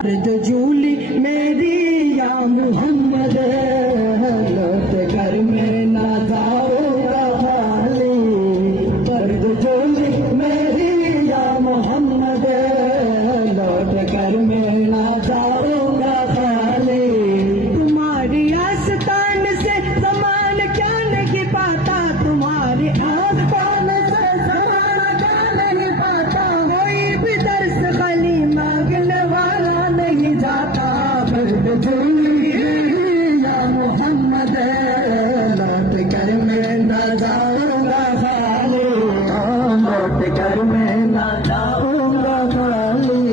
झूली मेरी या मोहम्मद लौट कर मैं ना जाऊंगा खाली। पर्द झूली मेरी या मोहम्मद लौट कर मैं ना जाऊंगा खाली। तुम्हारी आस्तान से सामान क्या नहीं पाता, तुम्हारी आस्तान से सामान क्या नहीं पाता। कोई भी दर्स खाली मांगने वाला नहीं जाता। पर्द झूली या मोहम्मद लौट कर मैं ना जाऊंगा खाली। लौट कर मैं ना जाऊंगा खाली।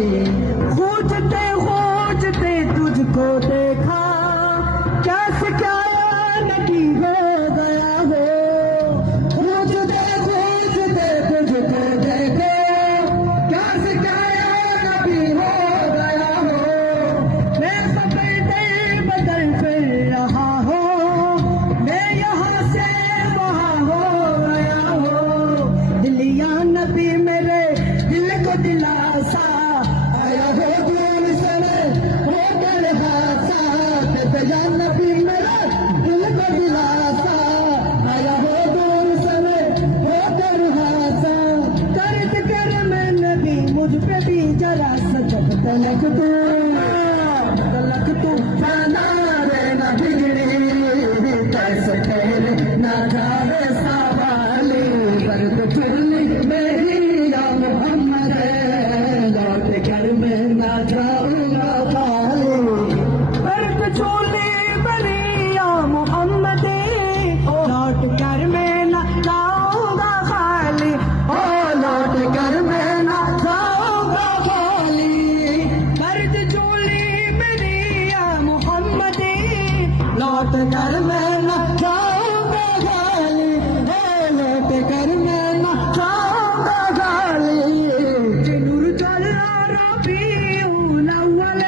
खोजते खोजते तुझको देखा, कैसे क्या नबी हो गया हो। खोजते खोजते तुझको देखा, कैसे क्या नबी हो गया हो। मैं बदल फिर रहा हो, मैं यहाँ से वहाँ हो गया हो। दिलिया नबी मेरे दिल को दिलासा, आया हो दूर से हो कर हासा। दिलिया नबी मेरे दिल को दिलासा, आया हो दूर से हो कर हासा। दर्द कर मैं नबी मुझ पे भी जरा सजग तलक तू जाना रे न बिगड़ी। कैसे तेरे न जावे सवाली। पर्द झूली मेरी या मोहम्मद लौट कर मैं ना जाऊंगा खाली। पर्द झूली मेरी या मोहम्मद लौट कर मैं ना जाऊंगा खाली। ओ लौट कर मैं ना जाऊंगा खाली। पर्द झूली मेरी या मोहम्मद लौट कर मैं ना जाऊंगा खाली। लौट कर मैं ना जाऊंगा खाली। नूर चला रबीउल अव्वल,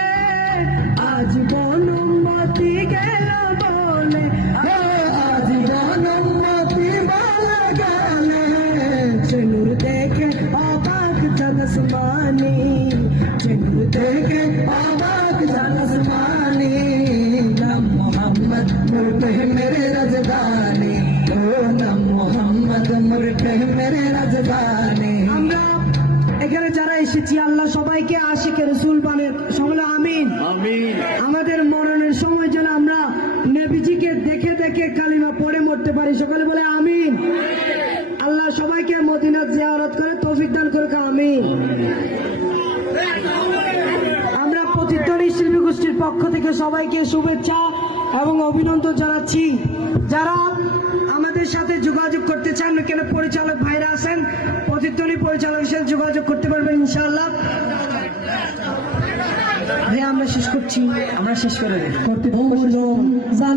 आज बोलो मोती गेला बोले। आज बोलो मोती बोले गेले। नूर देखे आबाद जनसमानी, नूर देखे आबाद जनसमानी। नम मोहम्मद मुर्ते मेरे रजदानी, ओ नम मोहम्मद मुर्ते मेरे रजदानी। আমরা এখানে যারা এসেছি আল্লাহ সবাইকে আশিকে রসুল বানের সকলে আমিন আমিন। আমাদের মরণের সময় যেন আমরা নবীজিকে দেখে দেখে কালিমা পড়ে মরতে পারি, সকলে বলে আমিন। আল্লাহ সবাইকে মদিনা জিয়ারত করে তৌফিক দান করুক, আমিন। আমরা প্রতিধ্বনি শিল্পী গোষ্ঠীর পক্ষ থেকে সবাইকে শুভেচ্ছা এবং অভিনন্দন জানাচ্ছি। যারা আমাদের সাথে যোগাযোগ করতে চান, কেন পরিচালক ভাইরা আছেন, প্রতিধ্বনি পরিচালকের সাথে যোগাযোগ করতে পারবেন ইনশাআল্লাহ। ভাই আমরা শেষ করছি, আমরা শেষ করে